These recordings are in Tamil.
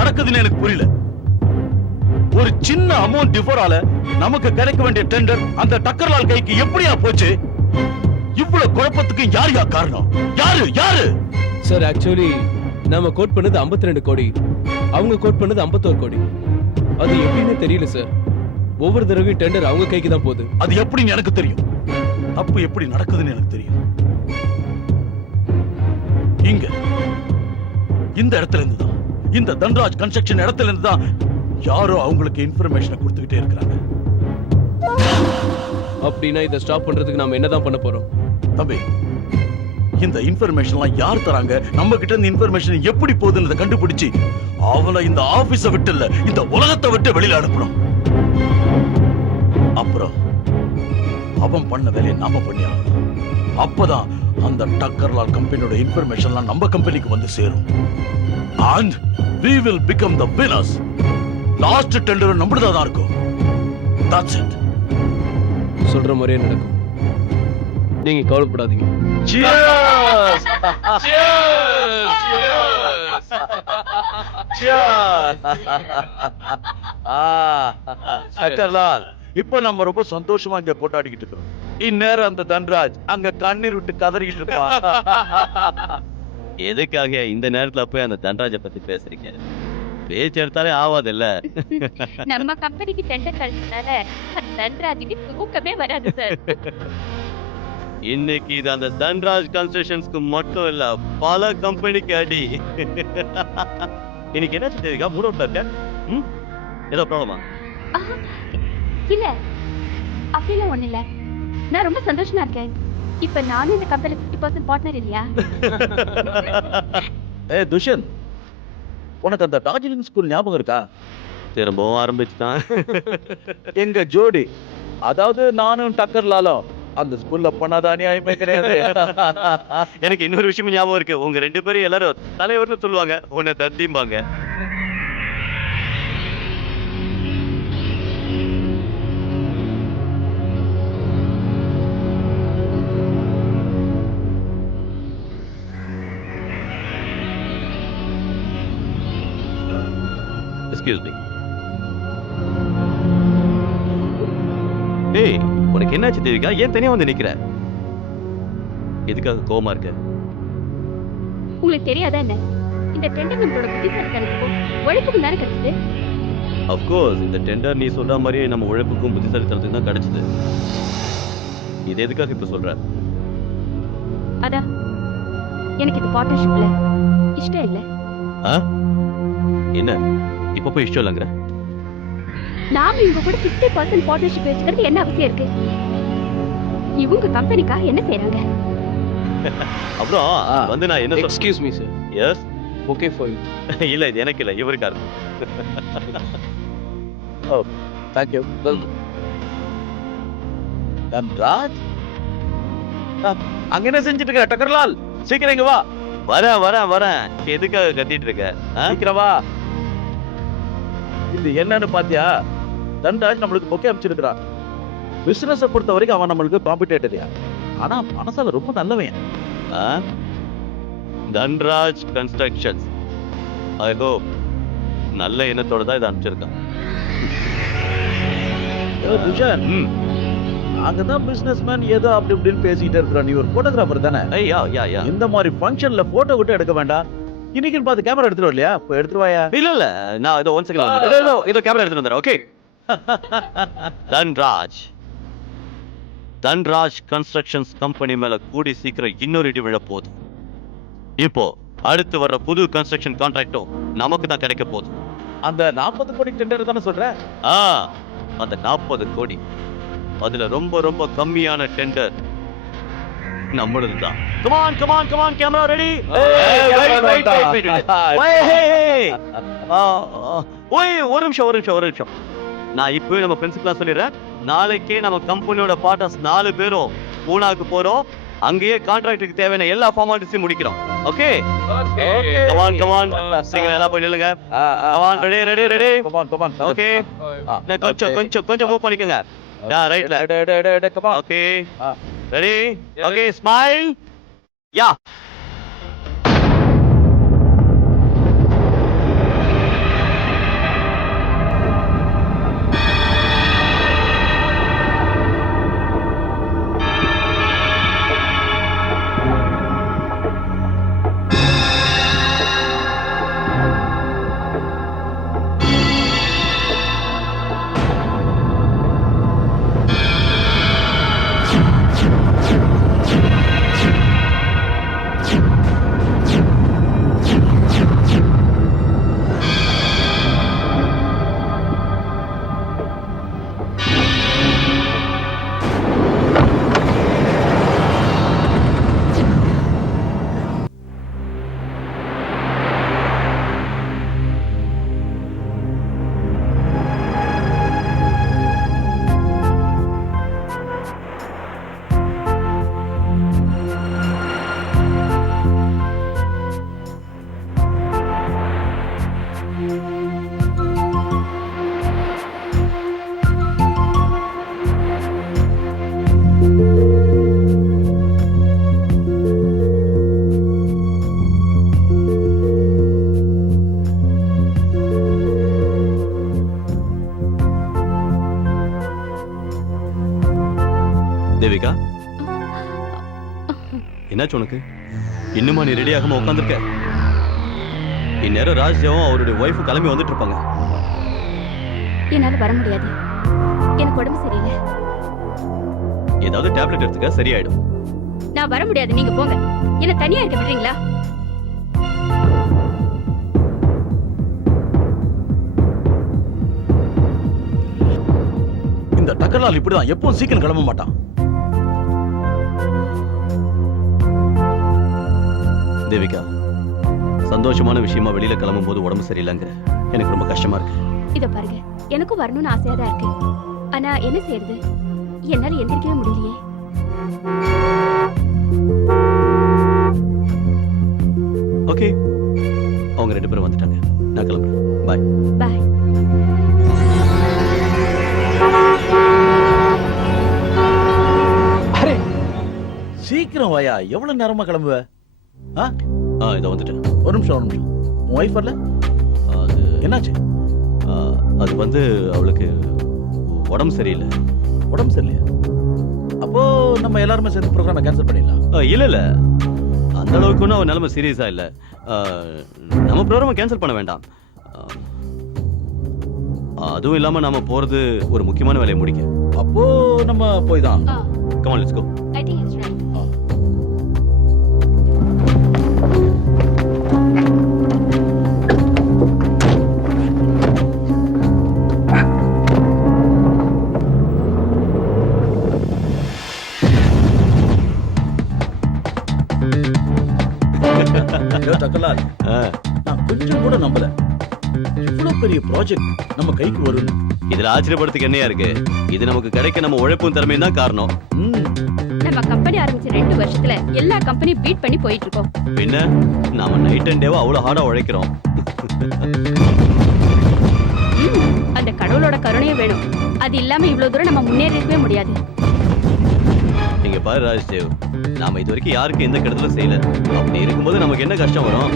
நடக்குதுன்னு எனக்கு புரியல. ஒரு சின்ன அமௌண்ட் டிஃபரால நமக்கு கிடைக்க வேண்டிய டெண்டர் அந்த டக்கர்லால் கைக்கு எப்படியா போச்சு? இவ்வளவு குழப்பத்துக்கு யார் காரணம்? யாரு? சார் ஆக்சுவலி நாம கோட் பண்ணது 52 கோடி, அவங்க கோட் பண்ணது 51 கோடி. அது எப்படின்னு தெரியல சார். ஒவ்வொரு தடவையும் டெண்டர் அவங்க கைக்கு தான் போகுது. அது எப்படின்னு எனக்கு தெரியும். தப்பு எப்படி நடக்குதுன்னு எனக்கு தெரியும். இங்க இந்த இடத்துல இருந்து தான், இந்த தன்ராஜ் கன்ஸ்ட்ரக்ஷன் இடத்துல இருந்து தான் யாரோ அவங்களுக்கு இன்ஃபர்மேஷனை கொடுத்துக்கிட்டே இருக்காங்க. அப்படின்னா இதை ஸ்டாப் பண்றதுக்கு நாம என்னதான் பண்ண போறோம்? தம்பி, இந்த இன்ஃபர்மேஷன்லாம் யார் தராங்க, நம்ம கிட்ட இந்த இன்ஃபர்மேஷன் எப்படி போகுதுன்னு கண்டுபிடிச்சு அவனை இந்த ஆபீஸை விட்டு இல்ல, இந்த உலகத்தை விட்டு வெளியில அனுப்பணும். அப்புறம் அவன் பண்ண வேலையை நாம பண்ணியாகணும். அப்பதான் அந்த டக்கர்லால் கம்பெனியோட இன்ஃபர்மேஷன்லாம் நம்ம கம்பெனிக்கு வந்து சேரும். And we will become the winners. Last tender நம்மளதா தான் இருக்கும். That's it. சொல்ற மாதிரியே நடக்கும். நீங்க கவலைப்படாதீங்க. Cheers! Cheers! Cheers! டக்கர்லால், இப்ப நம்ம ரொம்ப சந்தோஷமா இங்க போட்டாடிக்கிட்டு இருக்கோம். இந்நேரம் அந்த தன்ராஜ் அங்க கண்ணீர் விட்டு கதறிக்கிட்டு இருப்பான். எதுக்காக இந்த நேரத்துல போய் அந்த தன்ராஜை பத்தி பேசுறீங்க? பேச்சு எடுத்தாலே ஆவாது இல்ல. நம்ம கம்பெனிக்கு டெண்டர் கழிச்சதால தன்ராஜுக்கு தூக்கமே வராது சார். இன்னைக்கு இது அந்த தன்ராஜ் கன்ஸ்ட்ரக்ஷன்ஸ்க்கு மட்டும் இல்ல, பல கம்பெனிக்கு அடி. இன்னைக்கு என்ன தெரியுங்க, மூட் அவுட்ல இருக்க? ஏதோ ப்ராப்ளமா? இல்ல, அப்படிலாம் ஒண்ணு இல்ல. நான் ரொம்ப சந்தோஷமா இருக்கேன். இப்ப நானும் இந்த கம்பெனில 50% பார்ட்னர் இல்லையா? ஏய் துஷன், உனக்கு அந்த டார்ஜிலிங் ஸ்கூல் ஞாபகம் இருக்கா? திரும்பவும் ஆரம்பிச்சுட்டான். எங்க ஜோடி, அதாவது நானும் டக்கர்லாலும் அந்த ஸ்கூல்ல பண்ணாத அநியாயமே கிடையாது. எனக்கு இன்னொரு விஷயம் ஞாபகம் இருக்கு. உங்க 2 பேரும் எல்லாரும் தலைவர்னு சொல்லுவாங்க, உன்னை தத்திம்பாங்க. Excuse me. டேய், உனக்கு என்னாச்சு தேவிகா? ஏன் தனியா வந்து நிக்கிற? எதுக்காக கோவமா இருக்க? உங்களுக்கு தெரியாதா என்ன? இந்த டெண்டர் நம்மளோட புத்திசாலித்தனத்துக்கும் உழைப்புக்கும் தானே கிடைச்சது. ஆஃப் கோர்ஸ், இந்த டெண்டர் நீ சொல்ற மாதிரி நம்ம உழைப்புக்கும் புத்திசாலித்தனத்துக்கும் தான் கிடைச்சது. இது எதுக்காக இப்ப சொல்ற? அதான் எனக்கு இது பார்ட்னர்ஷிப்ல இஷ்டம் இல்ல. என்ன இப்ப போய் இஷ்டம் இல்லைங்கிற? நாம இவங்க கூட 50% பார்ட்னர்ஷிப் வச்சுக்கிறது என்ன அவசியம் இருக்கு? இவங்க கம்பெனிக்காக என்ன செய்றாங்க? அப்புறம் வந்து நான் என்ன excuse me sir. Yes, okay for you. இல்ல இது எனக்கு இல்ல, இவருக்கா இருக்கும். ஓ, thank you. தன்ராஜ், அங்க என்ன செஞ்சிட்டு இருக்க? டக்கர்லால், சீக்கிரம் இங்க வா. வரேன். எதுக்காக கத்திட்டு இருக்க? சீக்கிரம் வா. இது என்னன்னு பாத்தியா? தன்ராஜ் நம்மளுக்கு பொக்கே அமைச்சிருக்கான். பிசினஸ் பொறுத்த வரைக்கும் அவன் நம்மளுக்கு காம்படிட்டரியா, ஆனா மனசால ரொம்ப நல்லவன். தன்ராஜ் கன்ஸ்ட்ரக்ஷன்ஸ், ஐ ஹோப் நல்ல எண்ணத்தோட தான் இதை அனுப்பிச்சிருக்கான். துஷன், நாங்க தான் பிசினஸ் மேன் ஏதோ அப்படி இப்படின்னு பேசிக்கிட்டே இருக்கிறோம். நீ ஒரு போட்டோகிராஃபர் தானே? யா. இந்த மாதிரி ஃபங்க்ஷன்ல போட்டோ கூட எடுக்க வேண்டாம். இன்னைக்கு பார்த்து கேமரா எடுத்துட்டு வரலையா? போய் எடுத்துட்டு வாயா. இல்ல நான் இதோ 1 செகண்ட் இதோ கேமரா எடுத்துட்டு வந்துறேன். ஓகே. தன்ராஜ் கன்ஸ்ட்ரக்ஷன்ஸ் கம்பெனி மேல கூடி சீக்கிரம் இன்னொரு இடி விழ போகுது. இப்போ அடுத்து வர்ற புது கன்ஸ்ட்ரக்ஷன் கான்ட்ராக்டும் நமக்கு தான் கிடைக்க போகுது. அந்த 40 கோடி டெண்டர் தானே சொல்ற? அந்த 40 கோடி, அதுல ரொம்ப கம்மியான டெண்டர் நம்மளது தான். Come on camera ready. ஒரு நிமிஷம். நான் இப்பவே நம்ம பிரின்சிபலா சொல்லிடுறேன். நாளைக்கே நம்ம கம்பெனியோட பார்ட்னர்ஸ் 4 பேரும் பூனாக்கு போறோம். அங்கேயே கான்ட்ராக்டுக்கு தேவையான எல்லா ஃபார்மாலிட்டிஸையும் முடிக்கிறோம். ஓகே. கமான் சீக்கிரம் எல்லாம் போய் நில்லுங்க. Come on ready. கமான். ஓகே. கொஞ்சம் மூவ் பண்ணிக்கங்க. ரைட்ல. Come on. Okay. Ready. Okay, smile. Yeah. Devika, என்னாச்சு உனக்கு? இன்னுமா நீ ரெடி ஆகாம உட்காந்துருக்க? இந்நேரம் ராஜ்யாவும் அவருடைய ஒய்ஃபு கிளம்பி வந்துட்டு இருப்பாங்க. என்னால வர முடியாது, எனக்கு உடம்பு சரியில்லை. ஏதாவது டேப்லெட் எடுத்துக்க, சரியாயிடும். நான் வர முடியாது, நீங்க போங்க. என்ன தனியா இருக்க விடுறீங்களா? இந்த டக்கர்லால் இப்படிதான், எப்பவும் சீக்கிரம் கிளம்ப மாட்டான். தேவிகா, சந்தோஷமான விஷயமா வெளியில கிளம்பும் போது உடம்பு சரியில்லைங்கிற எனக்கு ரொம்ப கஷ்டமா இருக்கு. இத பாருங்க, எனக்கும் வரணும்னு ஆசையா தான் இருக்கு. ஆனா என்ன செய்யறது, என்னால எந்திரிக்கவே முடியலையே. ஓகே, அவங்க 2 பேரும் வந்துட்டாங்க. நான் கிளம்புறேன். பாய். பாய். அரே சீக்கிரம் வாயா, எவ்வளவு நேரமா கிளம்புவ? இதை வந்துட்டேன். ஒரு நிமிஷம் உன் ஒய்ஃப் வரல? அது என்னாச்சு? அது வந்து அவளுக்கு உடம்பு சரியில்லை. உடம்பு சரியில்லையா? அப்போ நம்ம எல்லாருமே சேர்ந்து ப்ரோக்ராமை கேன்சல் பண்ணிடலாம். இல்ல இல்ல, அந்த அளவுக்கு ஒன்றும் அவன் நிலைமை சீரியஸா இல்ல. நம்ம ப்ரோக்ராமை கேன்சல் பண்ண வேண்டாம். அதுவும் இல்லாம நாம போறது ஒரு முக்கியமான வேலையை முடிக்க. அப்போ நம்ம போய் தான். Come on, let's go. I think it's right. டக்கர்லால், நான் கொஞ்சம் கூட நம்பல இவ்வளவு பெரிய ப்ராஜெக்ட் நம்ம கைக்கு வரும். இதுல ஆச்சரியப்படுறதுக்கு என்னையா இருக்கு? இது நமக்கு கிடைக்க நம்ம உழைப்பும் திறமையும் தான் காரணம். நம்ம கம்பெனி ஆரம்பிச்ச 2 வருஷத்துல எல்லா கம்பெனியும் பீட் பண்ணி போயிட்டு இருக்கோம். பின்ன நாம நைட் அண்ட் டேவா அவ்வளவு ஹார்டா உழைக்கிறோம். அந்த கடவுளோட கருணையே வேணும். அது இல்லாம இவ்வளவு தூரம் நம்ம முன்னேறி இருக்கவே முடியாது. நீங்க பாரு ராஜ்தேவ், நாம இது வரைக்கும் யாருக்கு எந்த கெடுதலும் செய்யல. அப்படி இருக்கும்போது நமக்கு என்ன கஷ்டம் வரும்?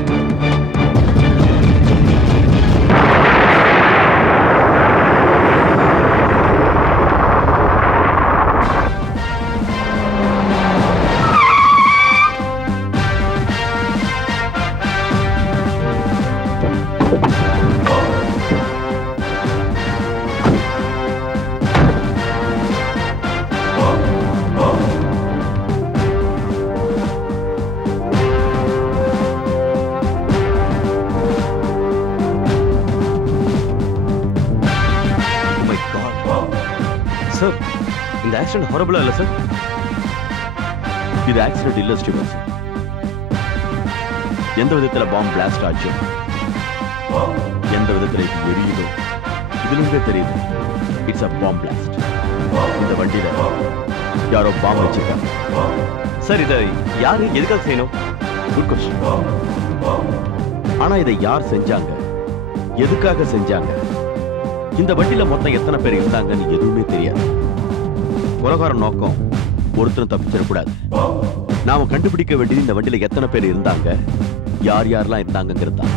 சார், இந்த ஆக்சிடென்ட் ஹாரபிளா இல்ல சார்? இது ஆக்சிடென்ட் இல்ல ஸ்டீவன் சார். எந்த விதத்துல பாம்பு பிளாஸ்ட் ஆச்சு, எந்த விதத்துல இது எரியுதோ இதுல தெரியுது. இட்ஸ் அ பாம்பு பிளாஸ்ட். இந்த வண்டியில யாரோ பாம்பு வச்சிருக்காங்க. சார், இதை யாரு எதுக்காக செய்யணும்? Good question. ஆனா இதை யார் செஞ்சாங்க, எதுக்காக செஞ்சாங்க, இந்த வண்டியில மொத்தம் எத்தனை பேர் இருந்தாங்கன்னு எதுவுமே தெரியாது. கொலைகார நோக்கம் ஒருத்தரும் தப்பிச்சிடக்கூடாது. நாம கண்டுபிடிக்க வேண்டியது இந்த வண்டியில எத்தனை பேர் இருந்தாங்க, யார் யாரெல்லாம் இருந்தாங்கிறது தான்.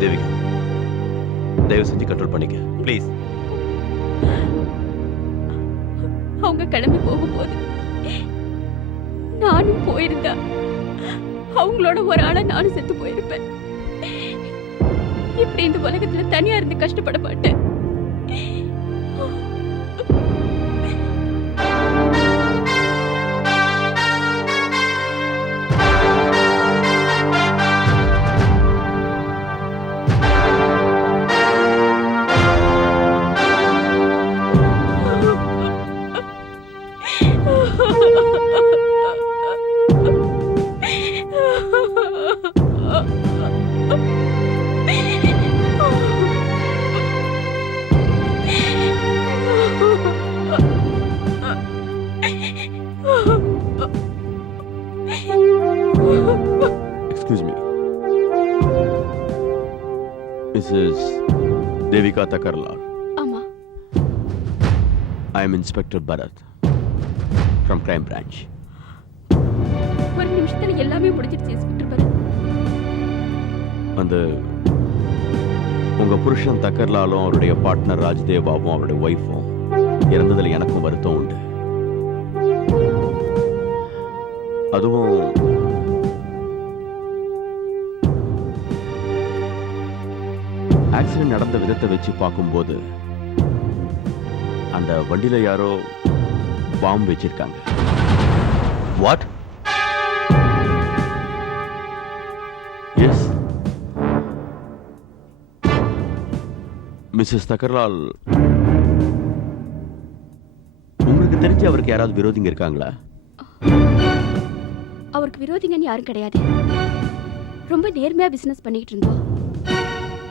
தேவிகா, தயவு செஞ்சு கண்ட்ரோல் பண்ணிக்க ப்ளீஸ். அவங்க கிளம்பி போகும்போது நானும் போயிருந்தா அவங்களோட ஒரு ஆளா நானும் செத்து போயிருப்பேன். இப்படி இந்த உலகத்துல தனியா இருந்து கஷ்டப்பட மாட்டேன். Excuse me. Mrs. Devika Takarlal. ஆமா. am Inspector Bharat from Crime Branch. ஒரு நிமிஷத்துல எல்லாமே முடிஞ்சிடுச்சு இன்ஸ்பெக்டர் பரத். அந்த உங்க புருஷன் தக்கர்லாலும் அவருடைய பார்ட்னர் ராஜ்தேவாவும் அவருடைய ஒய்ஃபும் இறந்ததுல எனக்கும் வருத்தம் உண்டு. அதுவும் ஆக்சிடென்ட் நடந்த விதத்தை வச்சு பார்க்கும்போது அந்த வண்டியில யாரோ பாம்பு வச்சிருக்காங்க. வாட்? எஸ், மிஸ்ஸஸ் தக்கர்லால், உங்களுக்கு தெரிஞ்சு அவருக்கு யாராவது விரோதிங்க இருக்காங்களா? அவருக்கு விரோதிங்கன்னு யாரும் கிடையாது. ரொம்ப நேர்மையா பிசினஸ் பண்ணிட்டு இருந்தோம்.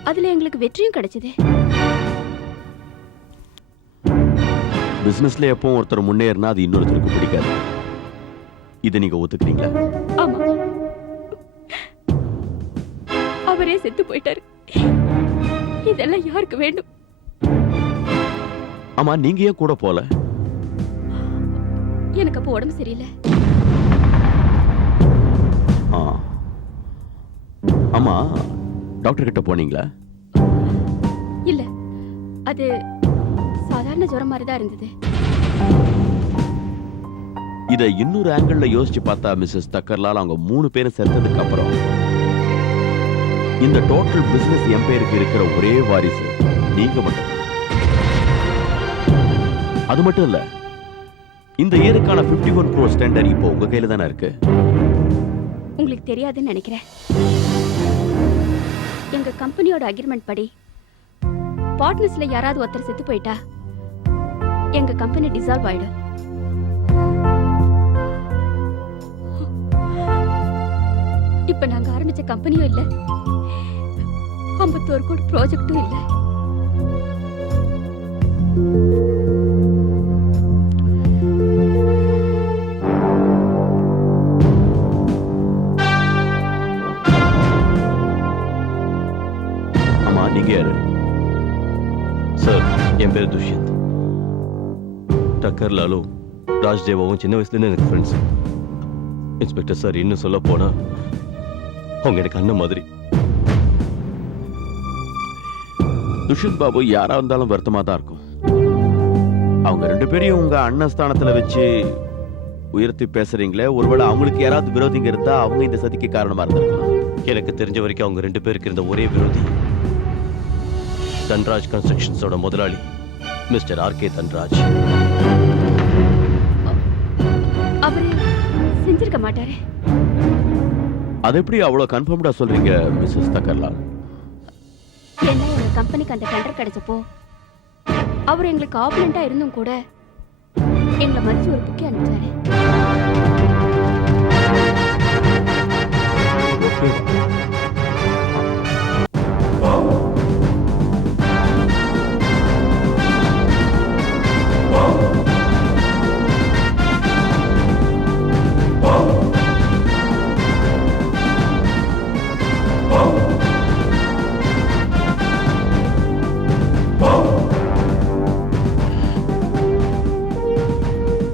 அதுல எங்களுக்கு வெற்றியும் கிடைச்சது. பிசினஸ்ல எப்பவும் ஒருத்தர் முன்னேறினா அது இன்னொருத்தருக்கு பிடிக்காது. இதை நீங்க ஒத்துக்கிறீங்களா? ஆமா, அவரே செத்து போயிட்டாரு. இதெல்லாம் யாருக்கு வேண்டும்? ஆமா, நீங்க ஏன் கூட போல? எனக்கு அப்போ உடம்பு சரியில்லை. ஆ. ஆமா, டாக்டர் கிட்ட போனீங்களா? இல்ல, அது சாதாரண ஜுரம் மாதிரி தான் இருந்தது. இத இன்னொரு ஆங்கிள் யோசிச்சு பார்த்தா மிஸ்ஸஸ் தக்கர்லால் அவங்க 3 பேரும் செத்ததுக்கு அப்புறம் இந்த டோட்டல் பிசினஸ் எம்பையருக்கு இருக்கிற ஒரே வாரிசு நீங்க மட்டும். அது மட்டும் இல்ல, இந்த இயருக்கான 51 crores டெண்டர் இப்போ உங்க கையில தானே இருக்கு. உங்களுக்கு தெரியாதுன்னு நினைக்கிறேன். எங்க கம்பெனியோட அக்ரிமெண்ட் படி பார்ட்னர்ஸ்ல யாராவது ஒருத்தர் செத்து போயிட்டா எங்க கம்பெனி டிசால்வ் ஆயிடும். இப்ப நாங்க ஆரம்பிச்ச கம்பெனியும் இல்ல, 51 கோடி ப்ராஜெக்டும் இல்ல. ஆமா, நீங்க யாரு? சார், என் பேர் துஷ்யந்த். டக்கர்லாலும் ராஜ்தேவாவும் சின்ன வயசுலேருந்து எனக்கு ஃப்ரெண்ட்ஸ். இன்ஸ்பெக்டர் சார், இன்னும் சொல்ல போனா அவங்க எனக்கு அண்ணன் மாதிரி. துஷ்யந்த் பாபு யாரா இருந்தாலும் வருத்தமா தான் இருக்கும். அவங்க 2 பேரையும் உங்க அண்ணன் ஸ்தானத்துல வச்சு உயர்த்தி பேசுறீங்களே, ஒருவேளை அவங்களுக்கு யாராவது விரோதிங்க இருந்தா அவங்க இந்த சதிக்கு காரணமா இருந்திருக்கலாம். எனக்கு தெரிஞ்ச வரைக்கும் அவங்க 2 பேருக்கு இருந்த ஒரே விரோதி தன்ராஜ் கன்ஸ்ட்ரக்ஷன்ஸோட முதலாளி மிஸ்டர் ஆர்கே தன்ராஜ். அவரு செஞ்சிருக்க மாட்டாரு. அது எப்படி அவ்வளவு கன்ஃபார்ம்டா சொல்றீங்க மிஸ்ஸஸ் தக்கர்லால்? ஏன்னா எங்க கம்பெனிக்கு அந்த டெண்டர் கிடைச்சப்போ அவர் எங்களுக்கு ஆப்பனண்டா இருந்தும் கூட எங்களை மதிச்சு ஒரு புக்கே அனுப்பிச்சாரு.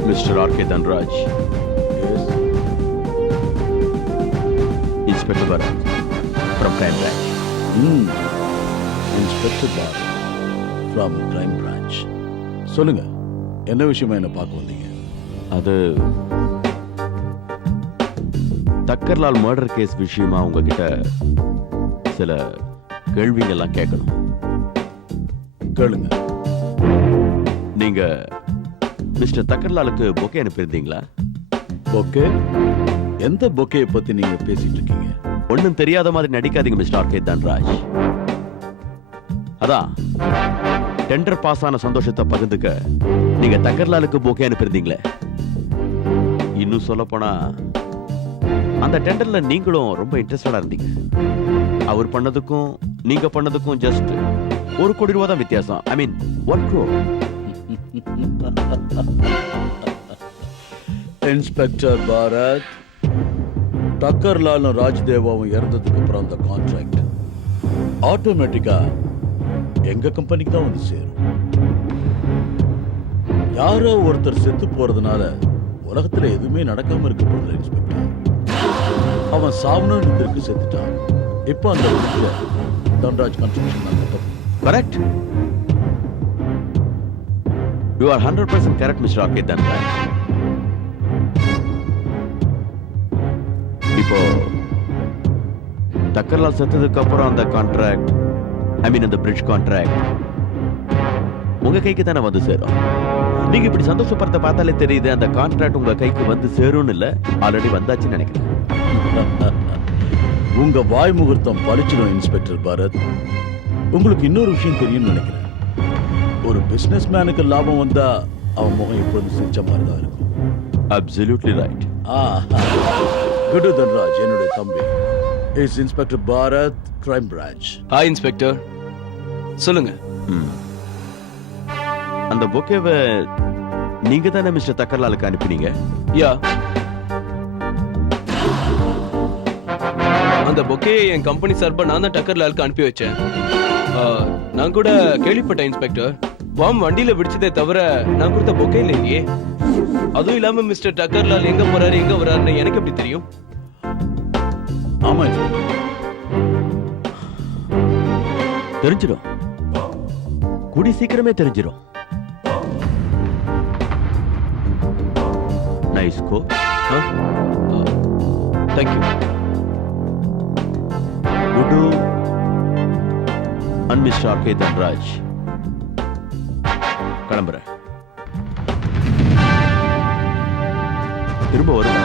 Mr. R.K. Dhanraj. Yes. Inspector Bharat from Crime Branch. Inspector Bharat from crime branch. சொல்லுங்க, என்ன விஷயமா என்ன பார்க்க வந்தீங்க? அது தக்கர்லால் மர்டர் கேஸ் விஷயமா உங்ககிட்ட சில கேள்விங்கெல்லாம் கேட்கணும். கேளுங்க. நீங்க மிஸ்டர் தக்கர்லாலுக்கு பொக்கே அனுப்பியிருந்தீங்களா? பொக்கே? எந்த பொக்கே பத்தி நீங்க பேசிட்டு இருக்கீங்க? ஒண்ணும் தெரியாத மாதிரி நடிக்காதீங்க மிஸ்டர் ஆர்கே தன்ராஜ். அதான் டெண்டர் பாஸ் ஆன சந்தோஷத்தை பகிர்ந்துக்க நீங்க தக்கர்லாலுக்கு பொக்கே அனுப்பியிருந்தீங்களே. இன்னும் சொல்ல போனா அந்த டெண்டர்ல நீங்களும் ரொம்ப இன்ட்ரெஸ்டடா இருந்தீங்க. அவர் பண்ணதுக்கும் நீங்க பண்ணதுக்கும் ஜஸ்ட் 1 கோடி ரூபாய் தான் வித்தியாசம். ஐ மீன் 1 crore. இன்ஸ்பெக்டர் பாரத், டக்கர்லாலும் ராஜ்தேவாவும் இறந்ததுக்கு அப்புறம் அந்த கான்ட்ராக்ட் ஆட்டோமேட்டிக்கா எங்க கம்பெனிக்கு தான் வந்து சேரும். யாரோ ஒருத்தர் செத்து போறதுனால உலகத்துல எதுவுமே நடக்காம இருக்க போதில்லை இன்ஸ்பெக்டர். அவன் சாவணும்னு இருந்திருக்கு, செத்துட்டான். இப்போ அந்த வீட்டுல தன்ராஜ் கன்ஸ்ட்ரக்ஷன் தான் கட்டப்படும். Correct. You are 100% correct mister RK Dhanraj. இப்போ டக்கர்லால் செத்ததுக்கு அப்புறம் அந்த கான்ட்ராக்ட், ஐ மீன் அந்த பிரிட்ஜ் கான்ட்ராக்ட் உங்க கைக்கு தானே வந்து சேரும். நீங்க இப்படி சந்தோஷப்படுத்த பார்த்தாலே தெரியுது அந்த கான்ட்ராக்ட் உங்க கைக்கு வந்து சேரும்னு இல்ல, ஆல்ரெடி வந்தாச்சுன்னு நினைக்கிறேன். உங்க வாய் முகூர்த்தம் பழிச்சிடும் இன்ஸ்பெக்டர் பாரத். உங்களுக்கு இன்னொரு விஷயம் தெரியும்னு நினைக்கிறேன். ஒரு பிசினஸ் மேனுக்கு லாபம் வந்தா அவன் முகம் எப்போதும் சிரிச்ச மாதிரி தான் இருக்கும். Absolutely right. குடு தன்ராஜ் என்னுடைய தம்பி. Is inspector Bharat, crime branch. Hi inspector, சொல்லுங்க. அந்த பொக்கேவை நீங்க தானே மிஸ்டர் தக்கர்லாலுக்கு அனுப்பினீங்க? யா, அந்த பொக்கேயை என் கம்பெனி சார்பா நான் தான் டக்கர்லாலுக்கு அனுப்பி வச்சேன். நான் கூட கேள்விப்பட்டேன் இன்ஸ்பெக்டர், பாம் வண்டியில விடிச்சதே தவிர நான் கொடுத்த பொக்கே இல்லையே. அதுவும் இல்லாம மிஸ்டர் டக்கர்லால் எங்க போறாரு எங்க வராருன்னு எனக்கு எப்படி தெரியும்? ஆமா இன்ஸ்பெக்டர், தெரிஞ்சிடும், கூடி சீக்கிரமே தெரிஞ்சிடும். நைஸ் கோ. தேங்க்யூ. குடு அண்ட் மிஸ்டர் ஆர்கே தன்ராஜ், கிளம்புறேன். திரும்ப வரும்.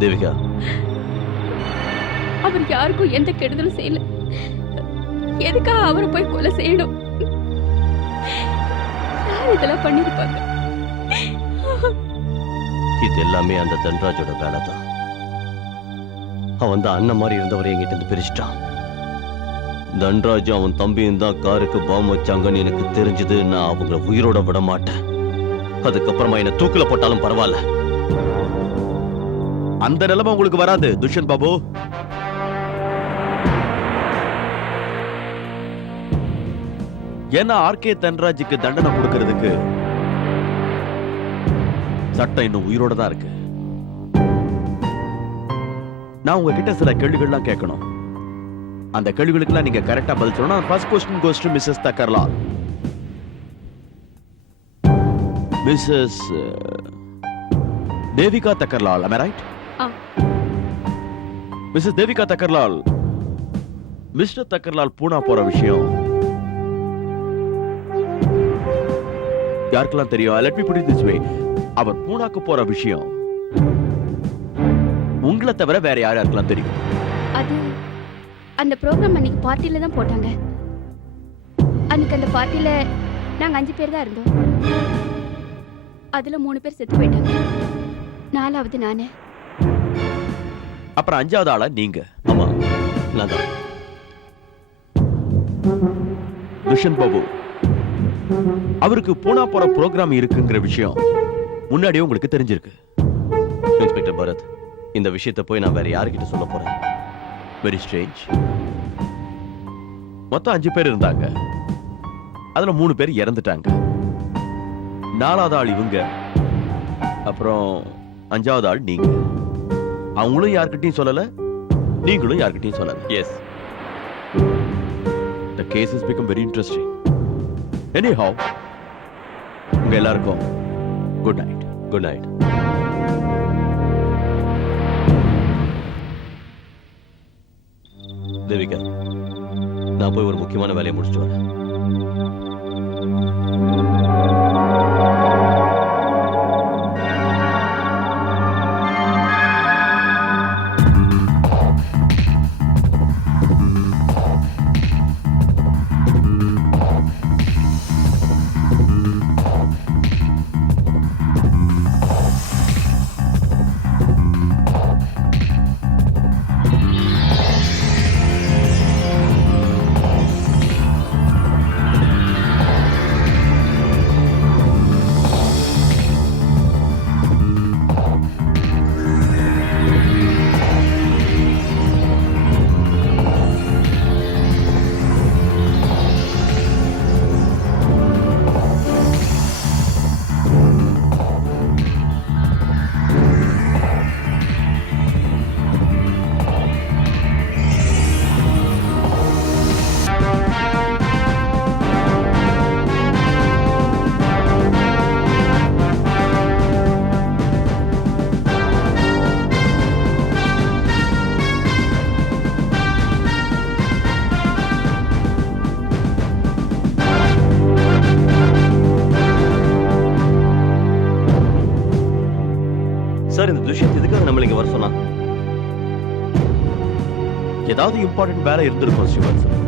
தேவிகா, அவர் யாருக்கும் எந்த கெடுதலும் செய்யல. எதுக்காக அவரை போய் கொலை செய்யணும்? யார் இதெல்லாம் பண்ணிருப்பாங்க? இது எல்லாமே அந்த தன்ராஜோட வேலை தான். அவன் தான் அண்ணன் மாதிரி இருந்தவரை என்கிட்ட இருந்து பிரிச்சுட்டான். தன்ராஜ் அவன் தம்பியும் தான் காருக்கு பாம்பு வச்சாங்கன்னு எனக்கு தெரிஞ்சது. நான் அவங்கள உயிரோட விட மாட்டேன். அதுக்கப்புறமா என்ன தூக்கில போட்டாலும் பரவாயில்ல. அந்த நிலைமை உங்களுக்கு வராது துஷ்யந்த் பாபு. ஏன்னா ஆர்கே தன்ராஜுக்கு தண்டனை கொடுக்கிறதுக்கு சட்டம் இன்னும் உயிரோட தான் இருக்கு. நான் உங்ககிட்ட சில கேள்விகள்லாம் கேட்கணும். அந்த கேள்விகளுக்கெல்லாம் நீங்க கரெக்டா பதில் சொல்லணும். First question goes to Mrs. Thakkarlal. Mrs. Devika Thakkarlal, am I right? Mrs Devika Thakkarlal, Mr Thakkarlal Poona போற விஷயம் யாருக்கெல்லாம் தெரியும்? Let me put it this way. அவர் பூனாக்கு போற விஷயம் உங்களை தவிர வேற யாருக்கெல்லாம் தெரியும்? அது அந்த ப்ரோக்ராம் அன்னைக்கு பார்ட்டில தான் போட்டாங்க. அன்னைக்கு அந்த பார்ட்டில நாங்க 5 பேர் தான் இருந்தோம். அதுல 3 பேர் செத்து போயிட்டாங்க. 4வது நானு. அப்புறம் 5வது ஆளா நீங்க? ஆமா, நான் தான். துஷ்யந்த் பாபு, அவருக்கு பூனா போற ப்ரோக்ராம் இருக்குங்கிற விஷயம் முன்னாடியே உங்களுக்கு தெரிஞ்சிருக்கு. இன்ஸ்பெக்டர் பரத், இந்த விஷயத்தை போய் நான் வேற யாருக்கிட்ட சொல்ல போறேன்? Very strange. மொத்தம் 5 பேர் இருந்தாங்க. அதுல 3 பேர் இறந்துட்டாங்க. 4வது ஆள் இவங்க, அப்புறம் 5வது ஆள் நீங்க. அவங்களும் யார்கிட்டயும் சொல்லல, நீங்களும் யார்கிட்டயும் சொல்லல. Yes. The case has become very interesting. Anyhow, உங்க எல்லாருக்கும் good night. Good night. Devika, நான் போய் ஒரு முக்கியமான வேலையை முடிச்சுட்டு வரேன். சார், இந்த துஷ்யந்த் எதுக்காக நம்மள இங்க வர சொன்னா? ஏதாவது இம்பார்ட்டன்ட் வேலை இருந்திருக்கும் சிவன் சார்.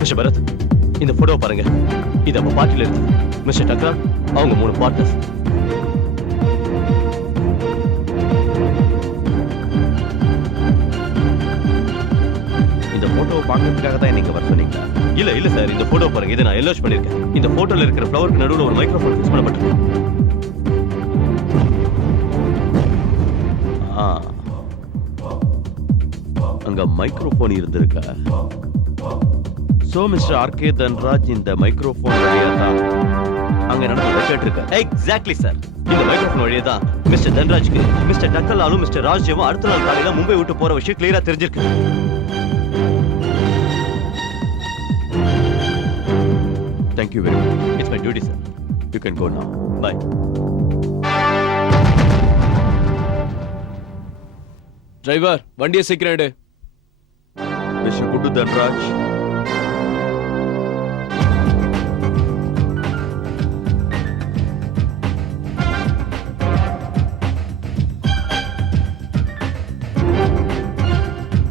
மிஸ்டர் பரத், இந்த போட்டோ பாருங்க. இது அப்ப பார்ட்டில இருக்கு. மிஸ்டர் டக்ரா, அவங்க 3 பார்ட்னர்ஸ். இந்த போட்டோவை பார்க்கறதுக்காக தான் நீங்க வர சொன்னீங்களா? இல்ல சார், இந்த போட்டோ பாருங்க. இதை நான் எல்லோஸ் பண்ணிருக்கேன். இந்த போட்டோல இருக்கிற ஃப்ளவருக்கு நடுவுல ஒரு மைக்ரோஃபோன் ஃபிக்ஸ் பண்ணப்பட்டிருக்கு. அங்க மைக்ரோஃபோன் இருந்திருக்கா? சோ மிஸ்டர் ஆர்கே தன்ராஜ் இந்த மைக்ரோஃபோன் வழியா தான் அங்க நடந்ததை கேட்டிருக்காரு. Exactly sir. இந்த மைக்ரோஃபோன் வழியா தான் மிஸ்டர் தன்ராஜ்க்கு மிஸ்டர் டக்கர்லாலும் மிஸ்டர் ராஜ்ஜியும் அடுத்த நாள் காலையில மும்பை விட்டு போற விஷயம் கிளியரா தெரிஞ்சிருக்கு. Thank you very much. It's my duty, sir. You can go now. Bye. Driver, வண்டியை சீக்கிரம் எடு. Mr. Guddu Dhanraj.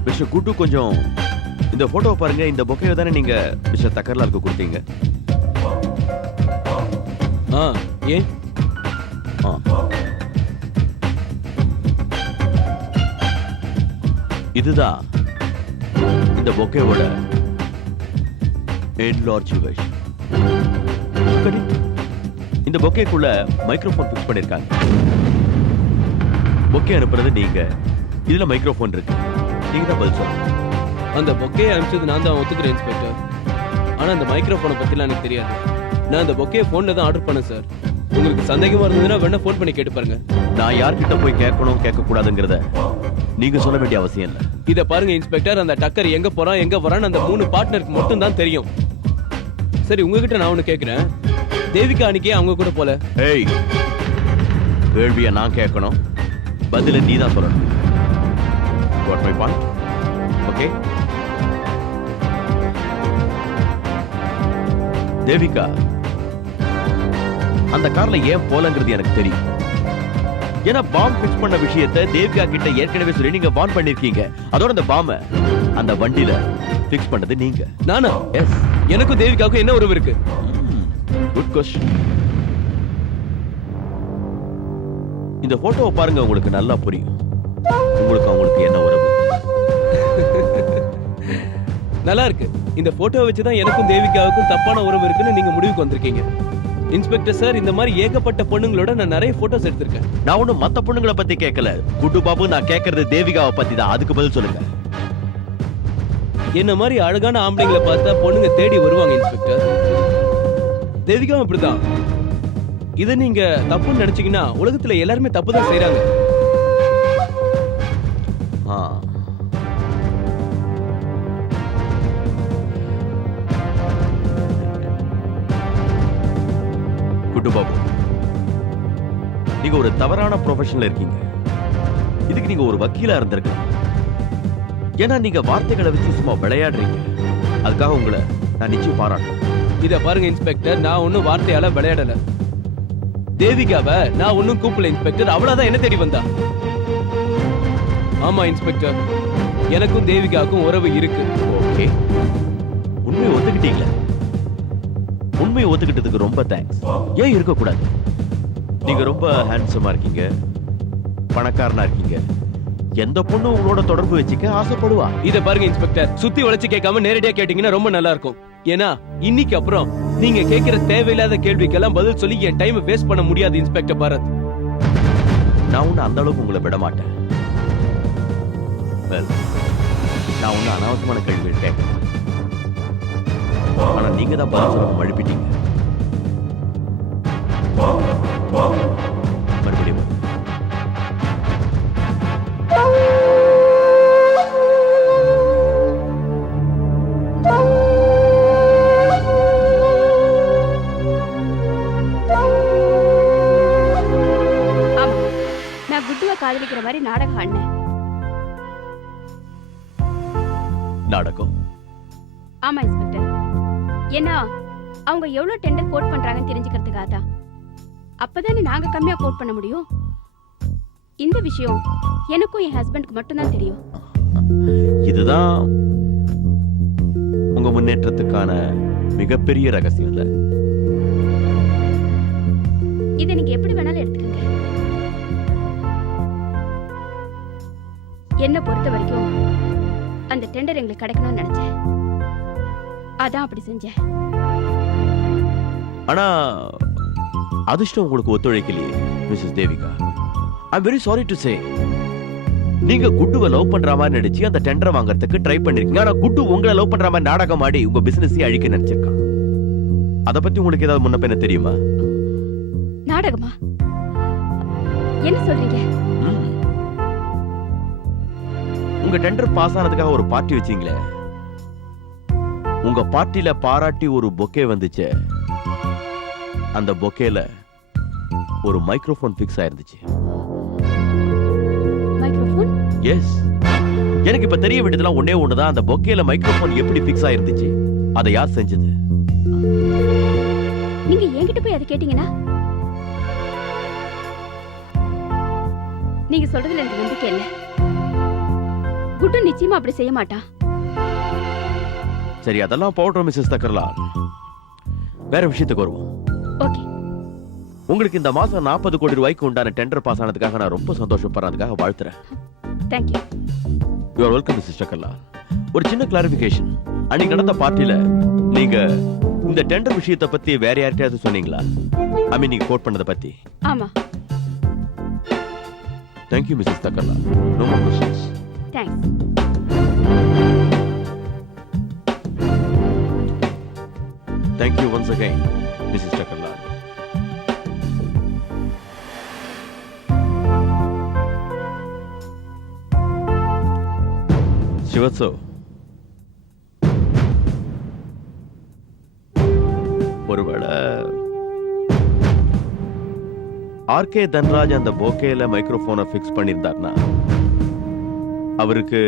Mister Guddu, கொஞ்சம் இந்த போட்டோ பாருங்க. இந்த பொக்கையை தானே நீங்க மிஸ்டர் தக்கர்லாலுக்கு கொடுத்தீங்க? ஏன்? இதுதான் இந்த பொக்கையோட என்லார்ஜ் வெர்ஷன். இந்த பொக்கேக்குள்ள மைக்ரோஃபோன் ஃபிக்ஸ் பண்ணிருக்காங்க. பொக்கே அனுப்புறது நீங்க. இதுல மைக்ரோஃபோன் இருக்கு. நீங்க தான் பதில் சொல்லணும். அந்த பொக்கையை அனுப்பிச்சது நான் தான் ஒத்துக்கிறேன் இன்ஸ்பெக்டர். ஆனா அந்த மைக்ரோஃபோனை பத்திலாம் எனக்கு தெரியாது. நான் அந்த பொக்கையை போன்ல தான் ஆர்டர் பண்ணேன் சார். உங்களுக்கு சந்தேகமா இருந்ததுன்னா வேணா போன் பண்ணி கேட்டு பாருங்க. நான் யார்கிட்ட போய் கேட்கணும் கேட்க கூடாதுங்கிறத நீங்க சொல்ல வேண்டிய அவசியம் இல்லை. இத பாருங்க இன்ஸ்பெக்டர், அந்த டக்கர் எங்க போறான் எங்க வரான்னு அந்த 3 பார்ட்னருக்கு மட்டும் தான் தெரியும். சரி, உங்ககிட்ட நான் ஒண்ணு கேக்குறேன். தேவிகா அன்னைக்கே அவங்க கூட போல? ஏய், கேள்வியை நான் கேட்கணும், பதில நீ தான் சொல்லணும். Got my point? Okay? Devika அந்த கார்ல ஏன் போலங்கிறது எனக்கு தெரியும். ஏன்னா பாம் ஃபிக்ஸ் பண்ண விஷயத்தை தேவிகா கிட்ட ஏற்கனவே சொல்லி நீங்க வார்ன் பண்ணிருக்கீங்க. அதோட அந்த பாம் அந்த வண்டியில ஃபிக்ஸ் பண்ணது நீங்க. நானா? எஸ். எனக்கும் தேவிகாவுக்கும் என்ன உறவு இருக்கு? Good question. இந்த போட்டோவை பாருங்க, உங்களுக்கு நல்லா புரியும். உங்களுக்கு என்ன உறவு? நல்லா இருக்கு. இந்த போட்டோவை வச்சு தான் எனக்கும் தேவிகாவுக்கும் தப்பான உறவு இருக்குன்னு நீங்க முடிவுக்கு வந்திருக்கீங்க. இன்ஸ்பெக்டர் சார், இந்த மாதிரி ஏகப்பட்ட பொண்ணுங்களோட நான் நிறைய போட்டோஸ் எடுத்திருக்கேன். நான் ஒண்ணும் மத்த பொண்ணுங்களை பத்தி கேட்கல குட்டு பாபு. நான் கேட்கறது தேவிகாவை பத்தி தான். அதுக்கு பதில் சொல்லுங்க. என்ன மாதிரி அழகான ஆம்பளைங்களை பார்த்தா பொண்ணுங்க தேடி வருவாங்க இன்ஸ்பெக்டர். தேவிகாவும் அப்படிதான். இதை நீங்க தப்புன்னு நினைச்சீங்கன்னா உலகத்துல எல்லாருமே தப்பு தான் செய்யறாங்க. குட்டு பாபு, நீங்க ஒரு தவறான ப்ரொஃபஷன்ல இருக்கீங்க. இதுக்கு நீங்க ஒரு வக்கீலா இருந்திருக்கலாம். ஏன்னா நீங்க வார்த்தைகளை வச்சு சும்மா விளையாடுறீங்க. அதுக்காக உங்களை நான் நிச்சயம் பாராட்டுறேன். இத பாருங்க இன்ஸ்பெக்டர், நான் ஒன்னும் வார்த்தையால விளையாடல. தேவிகாவை நான் ஒன்னும் கூப்பிடல இன்ஸ்பெக்டர், அவளாதான் என்ன தேடி வந்தா. ஆமா இன்ஸ்பெக்டர், எனக்கும் தேவிகாவுக்கும் உறவு இருக்கு. ஓகே, உண்மையை ஒத்துக்கிட்டீங்களா? உண்மையை ஒத்துக்கிட்டதுக்கு ரொம்ப தேங்க்ஸ். ஏன் இருக்கக்கூடாது? நீங்க ரொம்ப ஹேண்ட்ஸமா இருக்கீங்க, பணக்காரனா இருக்கீங்க. எந்த பொண்ணு உங்களோட தொடர்பு வச்சுக்க ஆசைப்படுவா? இத பாருங்க இன்ஸ்பெக்டர், சுத்தி வளைச்சு கேட்காம நேரடியா கேட்டீங்கன்னா ரொம்ப நல்லா இருக்கும். ஏன்னா இன்னைக்கு அப்புறம் நீங்க கேட்கிற தேவையில்லாத கேள்விக்கெல்லாம் பதில் சொல்லி என் டைம் வேஸ்ட் பண்ண முடியாது இன்ஸ்பெக்டர் பாரத். நான் ஒண்ணு அந்த அளவுக்கு உங்களை விட மாட்டேன். Well, நான் ஒண்ணு அனாவசியமான கேள்விகள் கேட்கிறேன். ஆனா நீங்க தான் பதில் சொல்ல மழுப்பிட்டீங்க. மறுபடியும் ஆமா, நான் குட்டுவை காதலிக்கிற மாதிரி நாடகம் ஆடினேன். நாடகம். ஆமா இன்ஸ்பெக்டர், ஏன்னா அவங்க எவ்வளவு டெண்டர் கோட் பண்றாங்கன்னு தெரிஞ்சுக்கிறதுக்காக தான். அப்பதானே நாங்க கம்மியா கோட் பண்ண முடியும். இந்த விஷயம் எனக்கும் என் ஹஸ்பண்டுக்கு மட்டும்தான் தெரியும். இதுதான் உங்க முன்னேற்றத்துக்கான மிகப்பெரிய ரகசியம் இல்ல? இதை நீங்க எப்படி வேணாலும் எடுத்துக்கங்க. என்ன பொறுத்த வரைக்கும் அந்த டெண்டர் எங்களுக்கு கிடைக்கணும்னு நினைச்சேன், அதான் அப்படி செஞ்சேன். ஆனா அதிர்ஷ்டம் உங்களுக்கு ஒத்துழைக்கலையே Mrs Devika. I'm very sorry to say. நீங்க குட்டுவை லவ் பண்ற மாதிரி நடிச்சு அந்த டெண்டரை வாங்குறதுக்கு ட்ரை பண்ணிருக்கீங்க. ஆனா குட்டு உங்களை லவ் பண்ற மாதிரி நாடகம் ஆடி உங்க பிசினஸை அழிக்க நினைச்சிருக்கான். அத பத்தி உங்களுக்கு ஏதாவது முன்ன பின்ன தெரியுமா? நாடகமா? என்ன சொல்றீங்க? உங்க டெண்டர் பாஸ் ஆனதுக்காக ஒரு பார்ட்டி வச்சீங்களே, உங்க பார்ட்டில பாராட்டி ஒரு பொக்கே வந்துச்சு. அந்த பொக்கேல ஒரு மைக்ரோஃபோன் பிக்ஸ் ஆயிருந்துச்சு. மைக்ரோஃபோன்? எஸ். எனக்கு இப்ப தெரிய வேண்டியதெல்லாம் ஒண்ணே ஒண்ணுதான். அந்த பொக்கேல மைக்ரோஃபோன் எப்படி பிக்ஸ் ஆயிருந்துச்சு, அதை யார் செஞ்சது? நீங்க என்கிட்ட போய் அதை கேட்டீங்கன்னா? நீங்க சொல்றதுல எனக்கு நம்பிக்கை இல்லை. குட்டு நிச்சயமா அப்படி செய்ய மாட்டான். சரி, அதெல்லாம் போட்டோம் மிஸ்ஸஸ் தக்கர்லால். வேற விஷயத்துக்கு வருவோம். ஓகே. உங்களுக்கு இந்த மாசம் 40 கோடி ரூபாய்க்கு உண்டான டெண்டர் பாஸ் ஆனதுக்காக நான் ரொம்ப சந்தோஷப்படுறேன். அதுக்காக வாழ்த்துறேன். Thank you. You are welcome Mrs Thakkarlal. ஒரு சின்ன கிளாரிபிகேஷன். அன்னைக்கு நடந்த பார்ட்டில நீங்க இந்த டெண்டர் விஷயத்தை பத்தி வேற யார்கிட்டயாவது சொன்னீங்களா? ஐ மீன் நீங்க கோட் பண்ணத பத்தி. ஆமா. Thank you Mrs Thakkarlal. No more questions. Thanks. Thank you once again, Mrs. Chakarlal. Shivatsu. ஒருவேளை ஆர்கே தன்ராஜ் அந்த போக்கேல மைக்ரோஃபோனை ஃபிக்ஸ் பண்ணியிருந்தார்னா அவருக்கு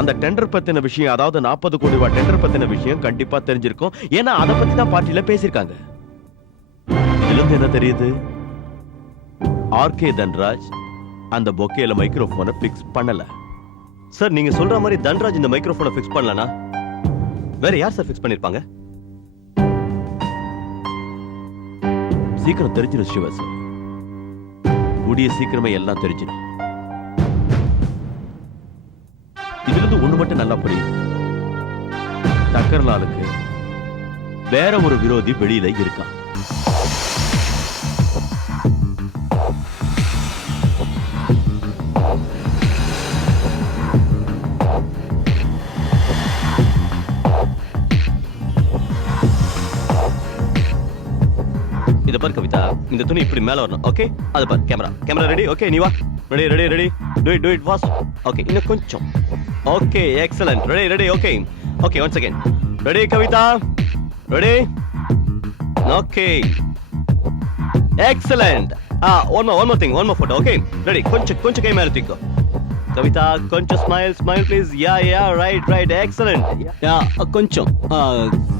அந்த டெண்டர் பத்தின விஷயம், அதாவது 40 கோடி ரூபாய் டெண்டர் பத்தின விஷயம் கண்டிப்பா தெரிஞ்சிருக்கும். ஏன்னா அதை பத்தி தான் பார்ட்டில பேசியிருக்காங்க. இதுல இருந்து என்ன தெரியுது? ஆர்கே தன்ராஜ் அந்த பொக்கேல மைக்ரோஃபோனை ஃபிக்ஸ் பண்ணல. சார், நீங்க சொல்ற மாதிரி தன்ராஜ் இந்த மைக்ரோஃபோனை ஃபிக்ஸ் பண்ணலனா வேற யார் சார் ஃபிக்ஸ் பண்ணிருப்பாங்க? சீக்கிரம் தெரிஞ்சிடும் சிவாசு. கூடிய சீக்கிரமே எல்லாம் தெரிஞ்சிடும். இதுல இருந்து ஒண்ணு மட்டும் நல்லா புரியுது. தக்கர்லாலுக்கு வேற ஒரு விரோதி வெளியில இருக்கான். இத பாரு கவிதா, இந்த துணி இப்படி மேல வரணும். ஓகே, அது பாரு. Camera ready? ஓகே, நீ வா. Ready. To it fast. Okay, இன்னும் கொஞ்சம். Okay, excellent. Ready. Okay, once again. Ready Kavitha? Ready? Okay, excellent. one more photo, okay? Ready? కొంచెం కై మేల తీసుకో. కవిత కొంచెం smile please. Yeah right excellent. Yeah కొంచెం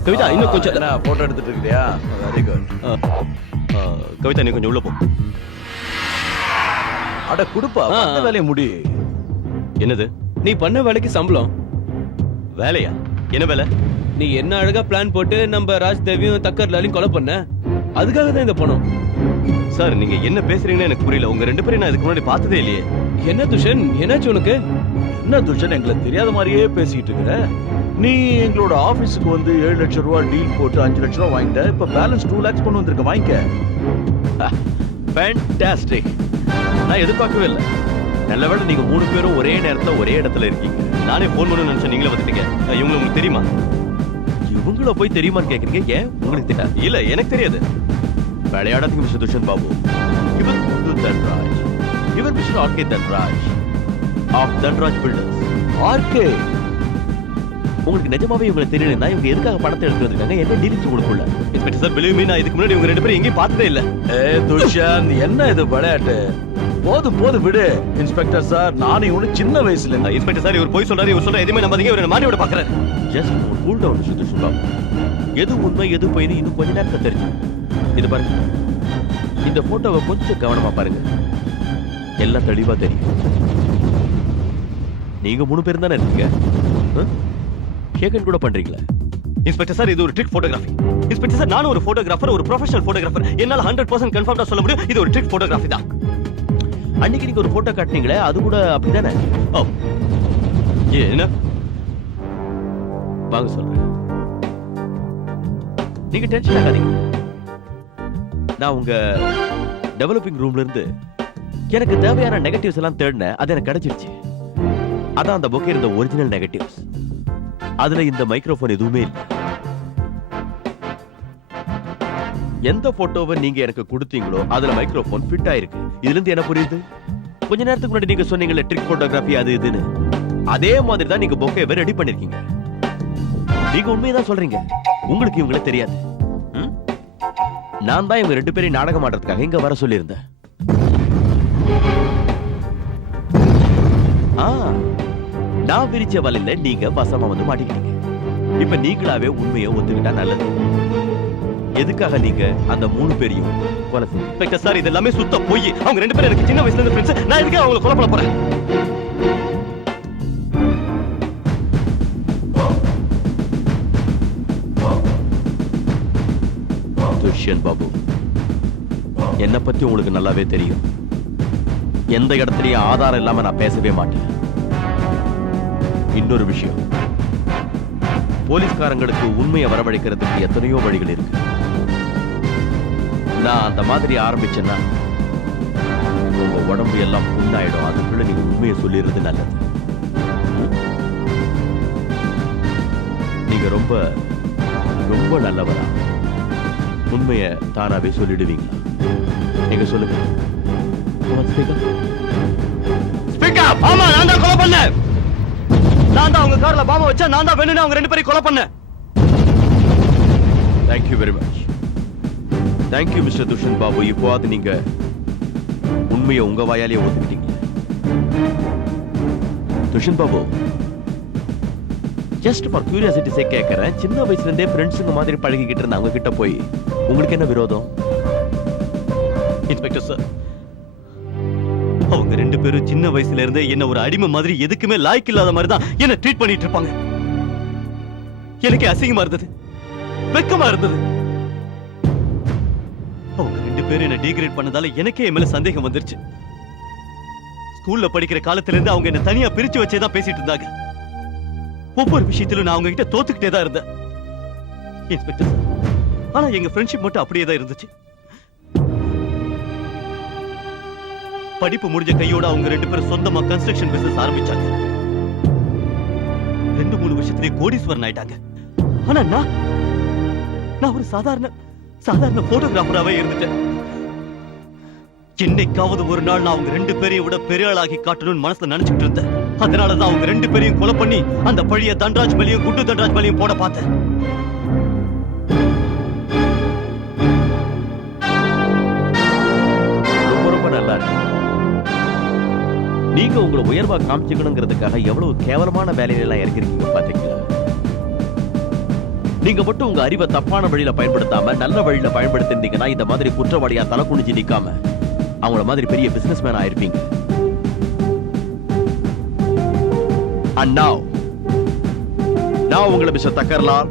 కవిత இன்னும் கொஞ்சம் என்ன போட்டோ எடுத்துட்டு இருக்கியா? Very good. கவிதா நீ கொஞ்சம் உள்ள போ. அட குடுப்பா, அந்த வேலையை முடி. என்னது? நீ பண்ண வேலைக்கு சம்பளம். வேலையா? என்ன வேலை? நீ என்ன அழகா பிளான் போட்டு நம்ம ராஜ் தேவியும் தக்கர் லாலையும் கொலை பண்ண, அதுக்காக தான் இந்த பணம். சார் நீங்க என்ன பேசுறீங்கன்னு எனக்கு புரியல. உங்க ரெண்டு பேரும் நான் இதுக்கு முன்னாடி பார்த்ததே இல்லையே. என்ன துஷன், என்னாச்சு உனக்கு? என்ன துஷன், எங்களுக்கு தெரியாத மாதிரியே பேசிட்டு இருக்கிற? நீ எங்களோட ஆபீஸுக்கு வந்து 7 லட்சம் ரூபாய் டீல் போட்டு 5 லட்சம் ரூபாய் வாங்கிட்ட. இப்ப பேலன்ஸ் 2 lakhs கொண்டு வந்திருக்க, வாங்கிக்க. ஃபேண்டாஸ்டிக். நான் எதிர்பார்க்கவே இல்லை. நல்லவேளை நீங்க 3 பேரும் ஒரே நேரத்துல ஒரே இடத்துல இருக்கீங்க. நானே போன் பண்ணணும்னு நினைச்சேன், நீங்களே வந்துட்டீங்க. இவங்க உங்களுக்கு தெரியுமா? இவங்கள போய் தெரியுமான்னு கேக்குறீங்க. ஏன் உங்களுக்கு தெரியாது? இல்ல எனக்கு தெரியாது. விளையாடாதீங்க மிஸ்டர் துஷன் பாபு. இவர் குண்டு தன்ராஜ், இவர் mister RK Dhanraj of Dhanraj builders. RK, உங்களுக்கு நிஜமாவே இவங்களை தெரியலன்னா இவங்க எதுக்காக பணத்தை எடுத்து வந்திருக்காங்க? என்ன டீலிங்ஸ் உங்களுக்குள்ள? இன்ஸ்பெக்டர் சார் பிலீவ் மீ, நான் இதுக்கு முன்னாடி இவங்க ரெண்டு பேரும் எங்கேயும் பார்த்ததே இல்ல. துஷன், என்ன இது விளையாட்டு? போதும் விடு. இன்ஸ்பெக்டர் சார், நானும் இவனு சின்ன வயசுல இருந்தா. இன்ஸ்பெக்டர் சார் இவர் போய் சொல்றாரு, இவர் சொல்ற எதுவுமே நம்பாதீங்க. இவர் மாட்டியோட பாக்குறாரு. Just cool down mister துஷன் Babu. எது உண்மை எது பொய்னு இன்னும் கொஞ்ச நேரத்தை தெரிஞ்சு. இது பாருங்க, இந்த போட்டோவை கொஞ்சம் கவனமா பாருங்க, எல்லாம் தெளிவா தெரியும். நீங்க 3 பேரும் தானே இருக்கீங்க. ஷேக்கன் கூட பண்றீங்களா? இன்ஸ்பெக்டர் சார் இது ஒரு ட்ரிக் போட்டோகிராஃபி. இன்ஸ்பெக்டர் சார் நானும் ஒரு போட்டோகிராஃபர், ஒரு ப்ரொஃபஷனல் போட்டோகிராஃபர். என்னால 100% கன்ஃபார்ம்டா சொல்ல முடியும் இது ஒரு ட்ரிக் போட்டோகிராஃபி தான். அன்னைக்கு நீங்க ஒரு போட்டோ காட்டினீங்களே, அது கூட அப்படிதானே? ஓ என்ன? வாங்க சொல்றேன். நீங்க டென்ஷன் ஆகாதீங்க. நான் உங்க டெவலப்பிங் ரூம்ல இருந்து எனக்கு தேவையான நெகட்டிவ்ஸ் எல்லாம் தேடினேன். அது எனக்கு கிடைச்சிருச்சு. அதான் அந்த புக்கே இருந்த ஒரிஜினல் நெகட்டிவ்ஸ். அதுல இந்த மைக்ரோஃபோன் எதுவுமே இல்லை. எந்த போட்டோவை நீங்க எனக்கு கொடுத்தீங்களோ அதுல மைக்ரோஃபோன் ஃபிட் ஆயிருக்கு. இதுல இருந்து என்ன புரியுது? கொஞ்ச நேரத்துக்கு முன்னாடி நீங்க சொன்னீங்கல்ல ட்ரிக் போட்டோகிராஃபி அது இதுன்னு, அதே மாதிரி தான் நீங்க பொக்கேவை ரெடி பண்ணிருக்கீங்க. நீங்க உண்மையதான் சொல்றீங்க. உங்களுக்கு இவங்கள தெரியாது. நான் தான் இவங்க 2 பேரையும் நாடகம் ஆடுறதுக்காக இங்க வர சொல்லியிருந்தேன். நான் விரிச்ச வலையில நீங்க வசமா வந்து மாட்டிக்கிட்டீங்க. இப்ப நீங்களாவே உண்மையை ஒத்துக்கிட்டா நல்லது. எதுக்காக நீங்க அந்த 3 பேரையும் கொலை செஞ்சீங்க? இன்ஸ்பெக்டர் சார் இது எல்லாமே சுத்த பொய். அவங்க 2 பேரும் எனக்கு சின்ன வயசுல இருந்து ஃப்ரெண்ட்ஸ். நான் எதுக்கு அவங்களை கொலை பண்ண போறேன்? துஷ்யந்த் பாபு, என்னை பத்தி உங்களுக்கு நல்லாவே தெரியும். எந்த இடத்துலயும் ஆதாரம் இல்லாம நான் பேசவே மாட்டேன். இன்னொரு விஷயம், போலீஸ்காரங்களுக்கு உண்மையை வரவழைக்கிறதுக்கு எத்தனையோ வழிகள் இருக்கு. நான் அந்த மாதிரி ஆரம்பிச்சேன்னா உங்க உடம்பு எல்லாம் புண்ணாயிடும். அதுக்குள்ள நீங்க உண்மையை சொல்லிடுறது நல்லது. நீங்க ரொம்ப ரொம்ப நல்லவரா? உண்மையை தானாவே சொல்லிடுவீங்களா? நீங்க சொல்லுங்க. ஆமா, நான் தான் கொலை பண்ணேன். நான் தான் உங்க கார்ல பாம்பை வச்சா, நான் தான் வேணும்னு அவங்க 2 பேரையும் கொலை பண்ணேன். Thank you very much. Thank you mister துஷன் Babu. இப்போது நீங்க உண்மையை உங்க வாயாலேயே ஒத்துக்கிட்டீங்க. Tushan Babu, just for curiosity sake கேட்கறேன். சின்ன வயசுல இருந்தே ஃப்ரெண்ட்ஸுங்க மாதிரி பழகிக்கிட்டு இருந்த அவங்க கிட்ட போய் உங்களுக்கு என்ன விரோதம்? இன்ஸ்பெக்டர் சார், அவங்க 2 பேரும் சின்ன வயசுல இருந்தே என்ன ஒரு அடிமை மாதிரி, எதுக்குமே லாய்க்கு இல்லாத மாதிரி தான் என்ன ட்ரீட் பண்ணிட்டு இருப்பாங்க. எனக்கு அசிங்கமா இருந்தது, வெக்கமா இருந்தது. அவங்க 2 பேரும் என்ன டீக்ரேட் பண்ணதால எனக்கே என் மேல சந்தேகம் வந்துருச்சு. ஸ்கூல்ல படிக்கிற காலத்துல இருந்து அவங்க என்ன தனியா பிரிச்சு வச்சே தான் பேசிட்டு இருந்தாங்க. ஒவ்வொரு விஷயத்திலும் நான் அவங்க கிட்ட தோத்துக்கிட்டே தான் இருந்தேன். இன்ஸ்பெக்டர் சார், ஆனா எங்க ஃப்ரெண்ட்ஷிப் மட்டும் அப்படியே தான் இருந்துச்சு. படிப்பு முடிஞ்ச கையோட அவங்க 2 பேரும் சொந்தமா கன்ஸ்ட்ரக்ஷன் பிசினஸ் ஆரம்பிச்சாங்க. 2-3 வருஷத்துலயே கோடீஸ்வரன் ஆயிட்டாங்க. ஆனா நான் ஒரு சாதாரண போட்டோகிராஃபராவே இருந்துட்டேன். என்னைக்காவது ஒரு நாள் நான் அவங்க 2 பேரையும் விட பெரிய ஆளாகி காட்டணும்னு மனசுல நினைச்சிட்டு இருந்தேன். அதனாலதான் அவங்க 2 பேரையும் கொலை பண்ணி அந்த பழிய தன்ராஜ் மேலையும் குண்டு தன்ராஜ் மேலையும் போட பார்த்தேன். நீங்க உங்களை உயர்வா காமிச்சுக்கணுங்கிறதுக்காக எவ்வளவு கேவலமான வேலையில எல்லாம் இறங்கிருக்கீங்க பாத்தீங்களா? நீங்க மட்டும் உங்க அறிவை தப்பான வழியில பயன்படுத்தாம நல்ல வழியில பயன்படுத்திருந்தீங்கன்னா இந்த மாதிரி குற்றவாளியா தலை குனிஞ்சு நிக்காம அவங்கள மாதிரி பெரிய பிசினஸ் மேன் ஆயிருப்பீங்க. And now உங்களை mister Thakkarlal,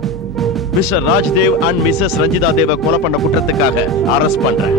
mister Rajdev and missus Ranjitha தேவ கொலை பண்ண குற்றத்துக்காக அரெஸ்ட் பண்றேன்.